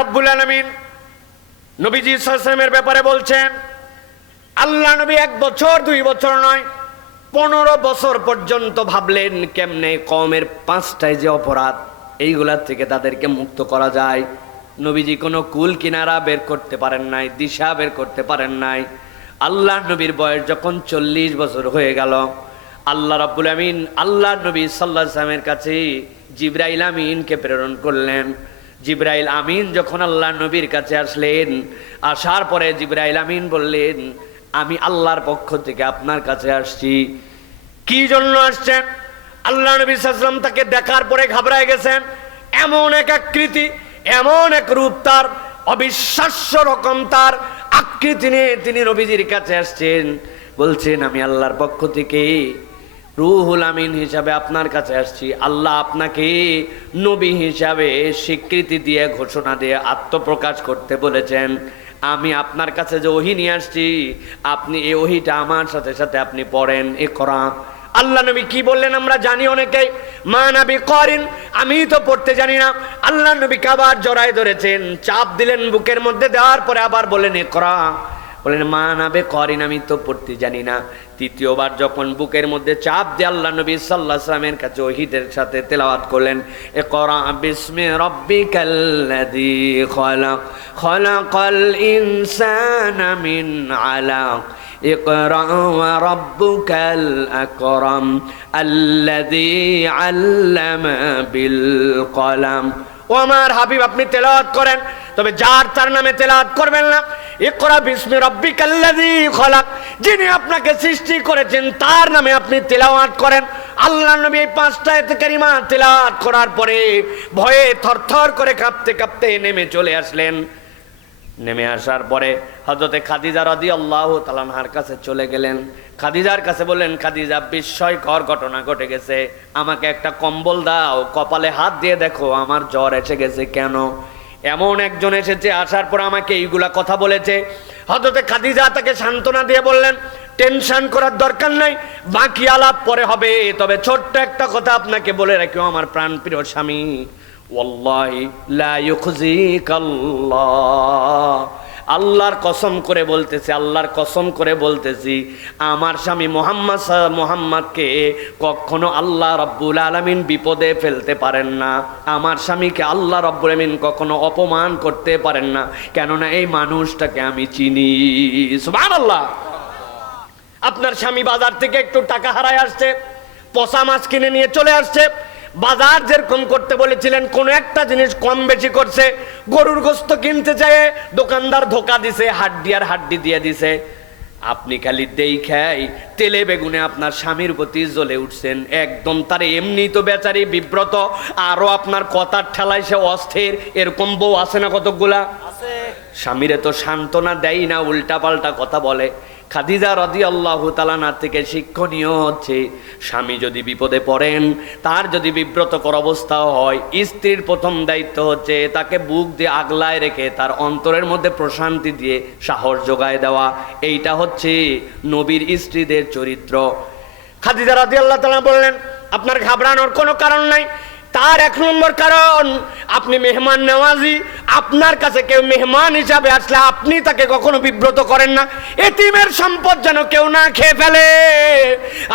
রাব্বুল আলামিন নবীজি সাল্লাল্লাহু আলাইহি ওয়াসাল্লামের ব্যাপারে বলছেন, আল্লাহ নবী 1 বছর 2 বছর নয় 15 বছর পর্যন্ত ভাবলেন কেমনে কওমের 5টায় যে অপরাধ এইগুলা থেকে তাদেরকে মুক্ত করা যায়। নবীজি কোনো কুল কিনারা বের করতে পারেন নাই, দিশা বের করতে পারেন নাই। আল্লাহ নবীর বয়স যখন 40 বছর হয়ে গেল, আল্লাহ রাব্বুল আমিন আল্লাহ নবী সাল্লাল্লাহু আলাইহি ওয়াসাল্লামের কাছে জিবরাইল আমিনকে প্রেরণ করলেন। জিবরাইল আমিন যখন আল্লাহ নবীর কাছে আসলেন, আসার পরে জিবরাইল আমিন বললেন, আমি আল্লাহর পক্ষ থেকে আপনার কাছে আসছি। কি জন্য আসছেন? আল্লাহ নবী সাল্লাল্লাহু আলাইহি ওয়াসাল্লাম তাকে দেখার পরে ঘাবড়ায় গেছেন। এমন এক আকৃতি, এমন এক রূপ, তার অবিশ্বাস্য রকম তার আকৃতি নিয়ে তিনি নবীজির কাছে আসছেন। বলছেন, আমি আল্লাহর পক্ষ থেকে রুহুল আমিন হিসাবে আপনার কাছে আসছি। আল্লাহ আপনাকে নবী হিসাবে স্বীকৃতি দিয়ে, ঘোষণা দিয়ে আত্মপ্রকাশ করতে বলেছেন। আমি আপনার কাছে যে ওহী নিয়ে আসছি, আপনি এই ওহীটা আমার সাথে সাথে আপনি পড়েন। ইকরা। আল্লাহ নবী কি বললেন আমরা জানি অনেকেই, মা নবী করিন, আমি তো পড়তে জানি না। আল্লাহ নবীকে আবার জড়ায় ধরেছেন, চাপ দিলেন বুকের মধ্যে, দেওয়ার পরে আবার বলেন ইকরা। বলেন, মা নবী করিন, আমি তো পড়তে জানি না। তৃতীয়বার যখন বুকের মধ্যে চাপ দিয়ে আল্লাহ নবী সাল্লাল্লাহু আলাইহি ওয়াসাল্লামের কাছে ওহীদের সাথে তেলাওয়াত করলেন, ইকরা বিসমি রাব্বিকাল্লাযী খালাক, খালাকাল ইনসানা মিন আলাক, ইকরা ওয়া রাব্বুকাল আকরাম আল্লাযী আল্লামা বিল কলম। ও আমার হাবিব, আপনি তেলাওয়াত করেন, তবে যার তার নামে তেলাওয়াত করবেন না। ইকরা বিসমি রাব্বিকাল্লাযী খালাক, যিনি আপনাকে সৃষ্টি করেছেন তার নামে আপনি তেলাওয়াত করেন। আল্লাহ নবী এই 5টা আয়াত কারিমা তেলাওয়াত করার পরে ভয়ে থরথর করে কাঁপতে কাঁপতে নেমে চলে আসলেন। নেমে আসার পরে হযরতে খাদিজা রাদিয়াল্লাহু তাআলা আনহার কাছে চলে গেলেন। খাদিজার কাছে বললেন, খাদিজা, বিস্ময়কর ঘটনা ঘটে গেছে, আমাকে একটা কম্বল দাও, কপালে হাত দিয়ে দেখো আমার জ্বর এসে গেছে। কেন? এমন একজন এসেছে, আসার পর আমাকে এইগুলা কথা বলেছে। হযরতে খাদিজা তাকে সান্ত্বনা দিয়ে বললেন, টেনশন করার দরকার নাই, বাকি আলাপ পরে হবে। তবে ছোট্ট একটা কথা আপনাকে বলে রাখিও আমার প্রাণপ্রিয় স্বামী, ওয়াল্লাহি লা ইউখজিকাল্লাহ, আল্লাহর কসম করে বলতেছি, আল্লাহর কসম করে বলতেছি, আমার স্বামী মুহাম্মদকে কখনো আল্লাহ রাব্বুল আলামিন বিপদে ফেলতে পারেন না। আমার স্বামীকে আল্লাহ রাব্বুল আলামিন কখনো অপমান করতে পারেন না, কেননা এই মানুষটাকে আমি চিনি। সুবহানাল্লাহ। আপনার স্বামী বাজার থেকে একটু টাকা হারায় আসছে, পচা মাছ কিনে নিয়ে চলে আসছে। বাজার যেরকম করতে বলেছিলেন, কোন একটা জিনিস কম বেশি করছে। গরুর গোশত কিনতে চায়, দোকানদার ধোকা দিছে, হাড্ডি আর হাড্ডি দিয়ে দিছে। আপনি খালি দেখাই তেলে বেগুনে আপনার স্বামীর প্রতি জ্বলে উঠছেন, একদম তার এমনি তো বেচারি বিব্রত, আরো আপনার কথার ঠেলায় সে অস্থির। এরকম বউ আছে না কতগুলা? স্বামীরে তো সান্ত্বনা দেয় না, উল্টা পাল্টা কথা বলে। খাদিজা রাদিয়াল্লাহু তাআলা আনহা থেকে শিক্ষণীয় হচ্ছে, স্বামী যদি বিপদে পড়েন, তার যদি বিব্রতকর অবস্থা হয়, স্ত্রীর প্রথম দায়িত্ব হচ্ছে তাকে বুক দিয়ে আগলায় রেখে তার অন্তরের মধ্যে প্রশান্তি দিয়ে সাহস যোগায় দেওয়া। এইটা হচ্ছে নবীর স্ত্রীদের চরিত্র। খাদিজা রাদিয়াল্লাহু তাআলা বললেন, আপনার ঘাবড়ানোর কোনো কারণ নাই। তার 1 নম্বর কারণ, আপনি মেহমান নেওয়াজি। আপনার কাছে কেউ মেহমান হিসাবে আসলে আপনি তাকে কখনো বিব্রত করেন না। এতিমের সম্পদ যেন কেউ না খেয়ে ফেলে,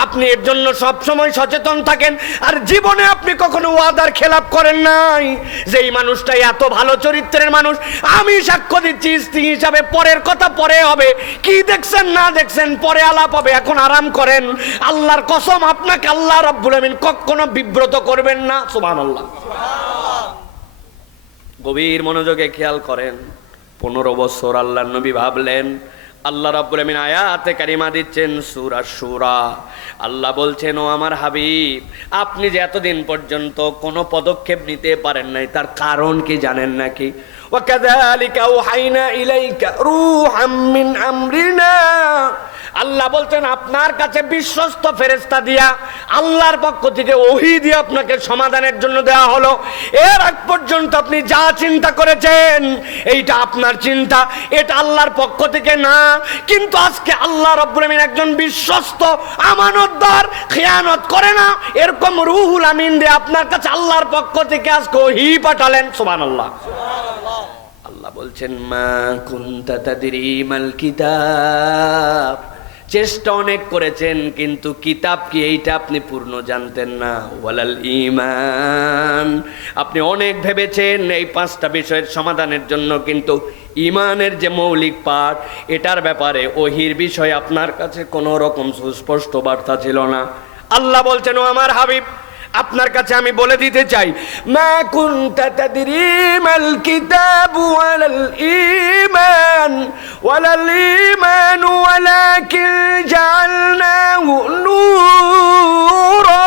আপনি এর জন্য সব সময় সচেতন থাকেন। আর জীবনে আপনি কখনো ওয়াদার খেলাপ করেন নাই। যেই মানুষটা এত ভালো চরিত্রের মানুষ, আমি সাক্ষ্য দিচ্ছি, স্ত্রী হিসাবে পরের কথা পরে হবে, কি দেখছেন না দেখছেন পরে আলাপ হবে, এখন আরাম করেন। আল্লাহর কসম, আপনাকে আল্লাহ রাব্বুল আমিন কখনো বিব্রত করবেন না। সুবহানাল্লাহ। গভীর মনোযোগে খেয়াল করেন। 15 বছর আল্লাহর নবী ভাবলেন। আল্লাহ রাব্বুল আমিন আয়াতে কারিমা দিচ্ছেন সূরা শুরা। আল্লাহ বলছেন, ও আমার হাবিব, আপনি যে এতদিন পর্যন্ত কোনো পদক্ষেপ নিতে পারেন নাই, তার কারণ কি জানেন নাকি? ওয়া কাযালিকা আওহাইনা ইলাইকা রূহাম মিন আমরিনা। আল্লাহ বলছেন, আপনার কাছে বিশ্বস্ত ফেরেশতা দিয়া আল্লাহর পক্ষ থেকে ওহী দিয়ে আপনাকে সমাধানের জন্য দেওয়া হলো। এর আগ পর্যন্ত আপনি যা চিন্তা করেছেন এইটা আপনার চিন্তা, এটা আল্লাহর পক্ষ থেকে না। কিন্তু আজকে আল্লাহ রাব্বুল আমিন একজন বিশ্বস্ত আমানতদার, খেয়ানত করে না, এরকম রুহুল আমিন দিয়ে আপনার কাছে আল্লাহর পক্ষ থেকে আজকে ওহী পাঠালেন। সুবহানাল্লাহ। আল্লাহ বলছেন মা কুনতা তাদরি মাল কিতাব, চেষ্টা অনেক করেছেন কিন্তু কিতাব কি এইটা আপনি পূর্ণ জানতেন না। ওয়ালাল ঈমান, আপনি অনেক ভেবেছেন এই 5টা বিষয়ের সমাধানের জন্য, কিন্তু ঈমানের যে মৌলিক পাঠ এটার ব্যাপারে ওহির বিষয়ে আপনার কাছে কোনো রকম সুস্পষ্ট বার্তা ছিল না। আল্লাহ বলছেন ও আমার হাবিব, আপনার কাছে আমি বলে দিতে চাই, মা কুনতা তাদরি মাল কিতাব ওয়ালাল ঈমান ওয়ালাকিন জাআলনাহু নূরা।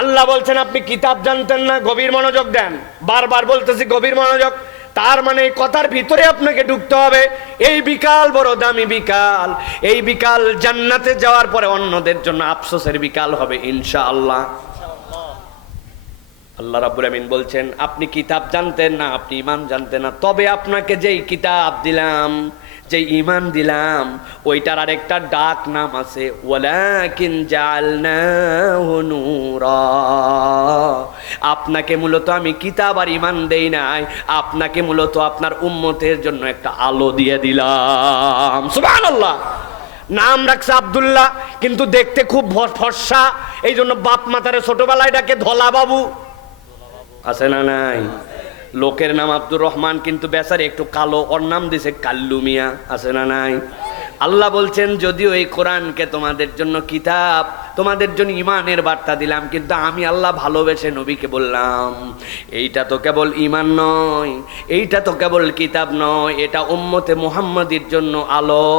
আল্লাহ বলছেন আপনি কিতাব জানতেন না। গভীর মনোযোগ দেন, বারবার বলতেছি গভীর মনোযোগ। তার মানে এই কথার ভিতরে আপনাকে ঢুকতে হবে। এই বিকাল বড় দামি বিকাল, এই বিকাল জান্নাতে যাওয়ার পরে অন্যদের জন্য আফসোসের বিকাল হবে ইনশাআল্লাহ। আল্লাহ রাব্বুল আমিন বলছেন আপনি কিতাব জানতেন না, আপনি ঈমান জানতেন না, তবে আপনাকে যেই কিতাব দিলাম, যে ঈমান দিলাম, ওইটার আরেকটা ডাক নাম আছে, ওয়ালাকিন জাআলনাহু নূরা। আপনাকে মূলত আমি কিতাব আর ঈমান দেই নাই, আপনাকে মূলত আপনার উম্মতের জন্য একটা আলো দিয়ে দিলাম। সুবহানাল্লাহ। নাম রাখছে আব্দুল্লাহ, কিন্তু দেখতে খুব ফর্সা, এই জন্য বাপ মাতারে ছোটবেলায় ডাকে ধলা বাবু। আছে না নাই? লোকের নাম আব্দুর রহমান, কিন্তু বেচারে একটু কালো, ওর নাম দিছে কাল্লু মিয়া। আছে না নাই? আল্লাহ বলছেন যদিও এই কোরআনকে তোমাদের জন্য কিতাব, তোমাদের জন্য ঈমানের বার্তা দিলাম, কিন্তু আমি আল্লাহ ভালোবেসে নবীকে বললাম এইটা তো কেবল ঈমান নয়, এইটা তো কেবল কিতাব নয়, এটা উম্মতে মুহাম্মাদির জন্য আলো।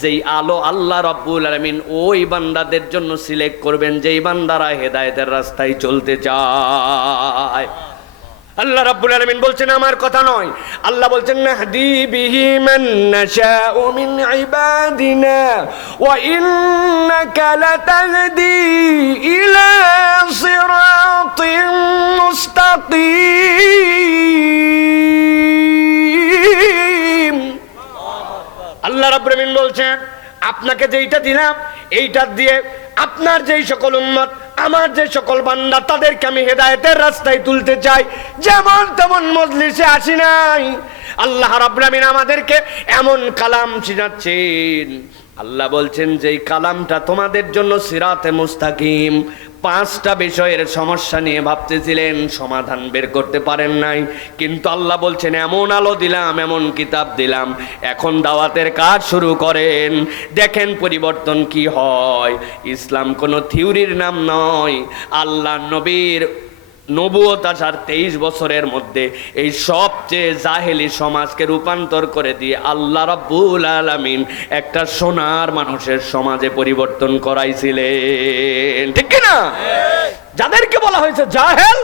যেই আলো আল্লাহ রাব্বুল আলামিন ওই বান্দাদের জন্য সিলেক্ট করবেন যেই বান্দারা হেদায়েতের রাস্তায় চলতে চায়। আল্লাহ রাব্বুল আলামিন বলছেন আমার কথা নয়, আল্লাহ বলছেন নাহদি বিহি মান নাশাউ মিন ইবাদিনা ওয়া ইন্নাকা লাতাহদি ইলা সিরাতিন মুস্তাকিম। আল্লাহ রাব্বুল আলামিন বলছেন আপনাকে যেইটা দিলাম এইটা দিয়ে আপনার যেই সকল উম্মত, আমার যে সকল বান্দা, তাদেরকে আমি হেদায়েতের রাস্তায় তুলতে চাই। যেমন তেমন মজলিসে আসি নাই, আল্লাহ রাব্বুল আমিন আমাদেরকে এমন কালাম শিখাচ্ছেন। আল্লাহ বলছেন যেই কালামটা তোমাদের জন্য সিরাতে মুস্তাকিম। 5টা বিষয়ের সমস্যা নিয়ে ভাবতেছিলেন, সমাধান বের করতে পারেন নাই, কিন্তু আল্লাহ বলছেন এমন আলো দিলাম, এমন কিতাব দিলাম, এখন দাওয়াতের কাজ শুরু করেন, দেখেন পরিবর্তন কি হয়। ইসলাম কোনো থিওরির নাম নয়। আল্লাহ নবীর নবুয়ত আসার 23 বছরের মধ্যে এই সবচেয়ে জাহেলি সমাজকে রূপান্তর করে দিয়ে আল্লাহ রাব্বুল আলামিন একটা সোনার মানুষের সমাজে পরিবর্তন করাইছিলেন, ঠিক কি না? যাদেরকে বলা হয়েছে জাহেল,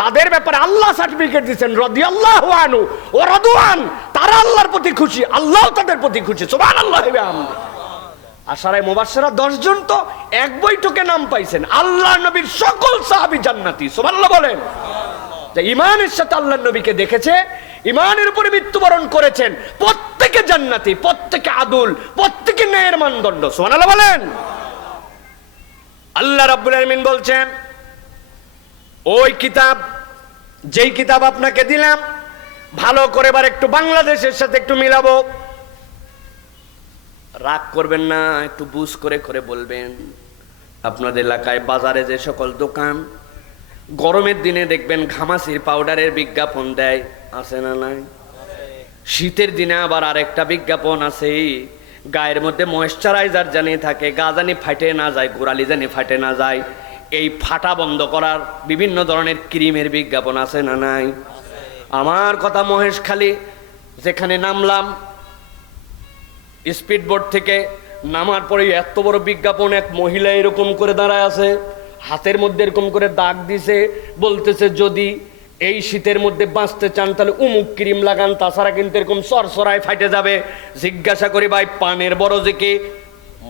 তাদের ব্যাপারে আল্লাহ সার্টিফিকেট দিচ্ছেন রাদিয়াল্লাহু আনহু ওয়া রাদওয়ান। তারা আল্লাহর প্রতি খুশি, আল্লাহ তাদের প্রতি খুশি। সুবহানাল্লাহ। আশারায়ে মুবাশশিরা 10 জন তো এক বৈঠকে নাম পাইছেন। আল্লাহ নবীর সকল সাহাবী জান্নাতি। সুবহানাল্লাহ বলেন। যে ঈমানের সাথে আল্লাহ নবীকে দেখেছে, ঈমানের উপরে মৃত্যুবরণ করেছেন, প্রত্যেকে জান্নাতি, প্রত্যেকে আদুল, প্রত্যেকে ন্যায়ের মানদণ্ড। সুবহানাল্লাহ বলেন। আল্লাহ রাব্বুল আলামিন বলছেন ওই কিতাব, যেই কিতাব আপনাকে দিলাম, ভালো করে এবার একটু বাংলাদেশের সাথে একটু মিলাবো। রাগ করবেন না, একটু বুঝ করে করে বলবেন। আপনাদের এলাকায় বাজারে যে সকল দোকান গরমের দিনে দেখবেন ঘামাসির পাউডারের বিজ্ঞাপন দেয়, আছে না নাই? শীতের দিনে আবার আরেকটা বিজ্ঞাপন আছে, গায়ের মধ্যে ময়েশ্চারাইজার জানি থাকে, গা জানি ফাটে না যায়, গোড়ালি জানি ফাটে না যায়, এই ফাটা বন্ধ করার বিভিন্ন ধরনের ক্রিমের বিজ্ঞাপন আছে না নাই? আমার কথা, মহেশখালী যেখানে নামলাম স্পিড বোট থেকে নামার পরে এত বড় বিজ্ঞাপন, এক মহিলা এরকম করে দাঁড়ায় আছে, হাতের মধ্যে এরকম করে দাগ দিছে, বলতেছে যদি এই শীতের মধ্যে বাঁচতে চান তাহলে উমুক ক্রিম লাগান, তাছাড়া কিন্তু এরকম সরসরায় ফাটে যাবে। জিজ্ঞাসা করি ভাই পানের বড় যে কি,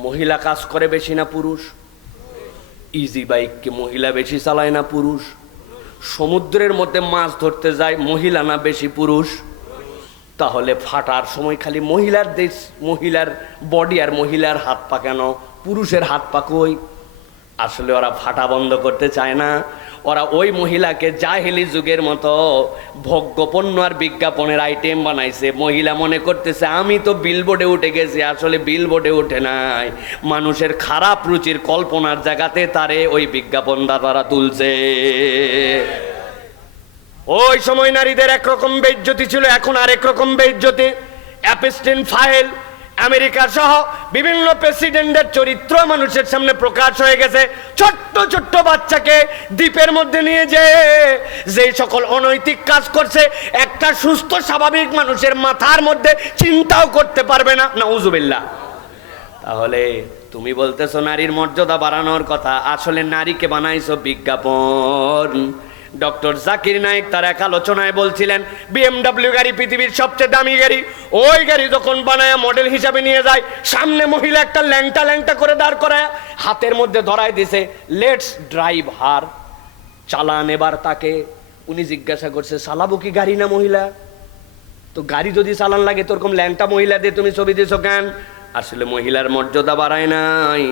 মহিলা কাজ করে বেশি না পুরুষ? ইজি বাইক কি মহিলা বেশি চালায় না পুরুষ? সমুদ্রের মধ্যে মাছ ধরতে যায় মহিলা না বেশি পুরুষ? তাহলে ফাটার সময় খালি মহিলার দেশ, মহিলার বডি আর মহিলার হাত পা কেন, পুরুষের হাত পা কই? আসলে ওরা ফাটা বন্ধ করতে চায় না, ওরা ওই মহিলাকে জাহেলি যুগের মতো ভোগ্যপণ্য আর বিজ্ঞাপনের আইটেম বানাইছে। মহিলা মনে করতেছে আমি তো বিলবোর্ডে উঠে গেছি, আসলে বিলবোর্ডে উঠে নাই, মানুষের খারাপ রুচির কল্পনার জায়গাতে তারে ওই বিজ্ঞাপনদাতারা তুলছে। ওই সময় নারীদের একরকম বেইজ্জতি ছিল, এখন আরেক রকম বেইজ্জতি। অ্যাপস্টিন ফাইল, আমেরিকা সহ বিভিন্ন প্রেসিডেন্টের চরিত্র মানুষের সামনে প্রকাশ হয়ে গেছে। ছোট্ট ছোট্ট বাচ্চাকে দ্বীপের মধ্যে নিয়ে যে সকল অনৈতিক কাজ করছে, একটা সুস্থ স্বাভাবিক মানুষের মাথার মধ্যে চিন্তাও করতে পারবে না, নাউজুবিল্লাহ। তাহলে তুমি বলতেছো নারীর মর্যাদা বাড়ানোর কথা, আসলে নারীকে বানাইছো বিজ্ঞাপন। ডক্টর জাকির নায়েক তার এক আলোচনায় বলছিলেন, BMW গাড়ি পৃথিবীর সবচেয়ে দামি গাড়ি, ওই গাড়ি যখন বানায় মডেল হিসাবে নিয়ে যায়, সামনে মহিলা একটা ল্যাংটা ল্যাংটা করে দাঁড় করায়, হাতের মধ্যে ধরায় দিছে লেটস ড্রাইভ হার, চালান এবার তাকে। উনি জিজ্ঞাসা করছে চালাবো কি গাড়ি না মহিলা? তো গাড়ি যদি চালান লাগে তোরকম ল্যাংটা মহিলা দিয়ে তুমি ছবি দিছো কেন? আসলে মহিলার মর্যাদা বাড়ায় নাই।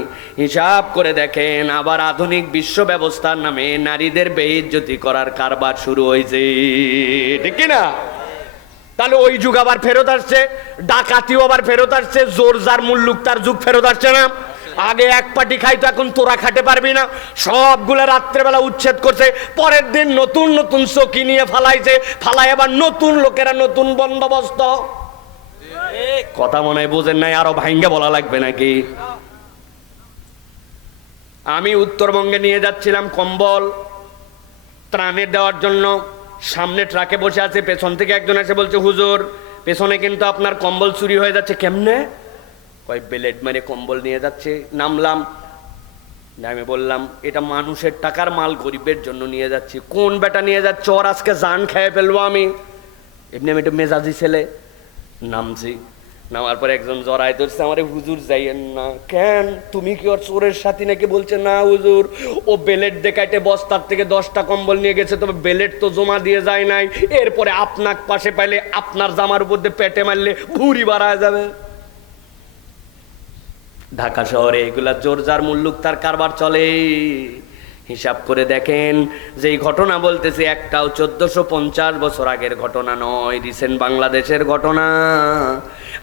হিসাব করে দেখেন, আবার আধুনিক বিশ্ব ব্যবস্থার নামে নারীদের বেইজ্জতি করার কারবার শুরু হয়েছে, ঠিক কিনা? তাহলে ওই যুগ আবার ফেরত আসছে, ডাকাতিও আবার ফেরত আসছে, জোর যার মুল্লুক তার যুগ ফেরত আসছে না? আগে এক পাটি খাইতো, এখন তোরা খাটে পারবি না, সবগুলা রাত্রেবেলা উচ্ছেদ করছে, পরের দিন নতুন নতুন চকি নিয়ে ফালাইছে, ফালাই আবার নতুন লোকেরা নতুন বন্দোবস্ত। কথা মনে হয় বোঝেন নাই, আরো ভাঙ্গে বলা লাগবে নাকি? আমি উত্তরবঙ্গে নিয়ে যাচ্ছিলাম কম্বল ত্রাণের দেওয়ার জন্য, সামনে ট্রাকে বসে আছে, পেছন থেকে একজন এসে বলছে হুজুর পেছনে কিন্তু আপনার কম্বল চুরি হয়ে যাচ্ছে। কেমনে? কয় বেলেট মেরে কম্বল নিয়ে যাচ্ছে। নামলাম, আমি বললাম এটা মানুষের টাকার মাল, গরিবের জন্য নিয়ে যাচ্ছি। কোন বেটা নিয়ে যাচ্ছে, ওর আজকে জান খেয়ে ফেলবো আমি। এমনি আমি একটু মেজাজি ছেলে। নামছি, নামার পরে একজন জড়াই ধরছে আমারে, হুজুর যাইয়েন না। কেন, তুমি কি ওর চোরের সাথী নাকি? বলছে না হুজুর, ও বেলেট দেখাইতে বস্তার থেকে 10টা কম্বল নিয়ে গেছে, তবে বেলেট তো জমা দিয়ে যায় নাই। এরপরে আপনার পাশে পাইলে আপনার জামার উপর দিয়ে পেটে মারলে ভুঁড়ি বাড়ায় যাবে। ঢাকা শহরে এগুলা জোর যার মুল্লুক তার কারবার চলে। হিসাব করে দেখেন, যেই ঘটনা বলতেছে একটাও 1450 বছর আগের ঘটনা নয়, রিসেন্ট বাংলাদেশের ঘটনা।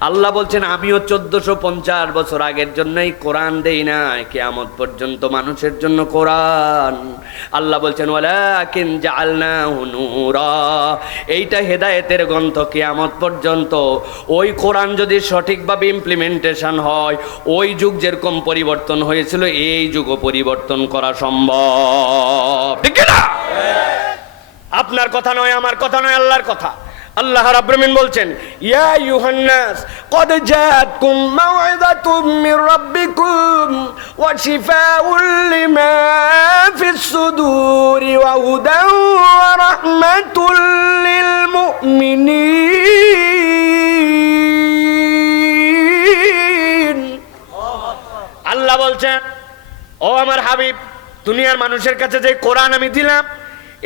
আল্লাহ বলছেন আমিও 1450 বছর আগের জন্যই কোরআন দেই না, কিয়ামত পর্যন্ত মানুষের জন্য কোরআন। আল্লাহ বলছেন ওয়ালাকিন জাআলনাহু নূরা, এইটা হেদায়েতের গ্রন্থ কিয়ামত পর্যন্ত। ওই কোরআন যদি সঠিকভাবে ইমপ্লিমেন্টেশন হয়, ওই যুগ যেরকম পরিবর্তন হয়েছিল এই যুগও পরিবর্তন করা সম্ভব, ঠিক না? আপনার কথা নয়, আমার কথা নয়, আল্লাহর কথা। আল্লাহ রাব্বুল আলামিন বলছেন ইয়া আইয়ুহান নাস ক্বাদ জাআতকুম মাউইযাতুম মির রাব্বিকুম ওয়া শিফাউল লিমা ফিস সুদুরি ওয়া হুদাও ওয়া রাহমাতুল লিল মুমিনিন। আল্লাহ বলছেন ও আমার হাবিব, দুনিয়ার মানুষের কাছে যে কোরআন আমি দিলাম,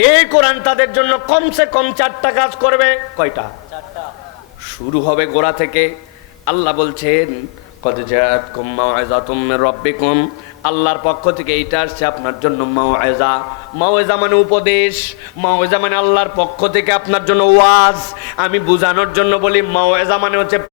এই কোরআন তাদের জন্য কমসে কম 4টা কাজ করবে। কয়টা? 4টা। শুরু হবে গোড়া থেকে। আল্লাহ বলছেন কদ জাআতকুম মাউইযাতুম মির রাব্বিকুম, আল্লাহর পক্ষ থেকে এইটা আসছে আপনার জন্য মাউইজা। মাউইজা মানে উপদেশ, মাউইজা মানে আল্লাহর পক্ষ থেকে আপনার জন্য ওয়াজ। আমি বুঝানোর জন্য বলি মাউইজা মানে হচ্ছে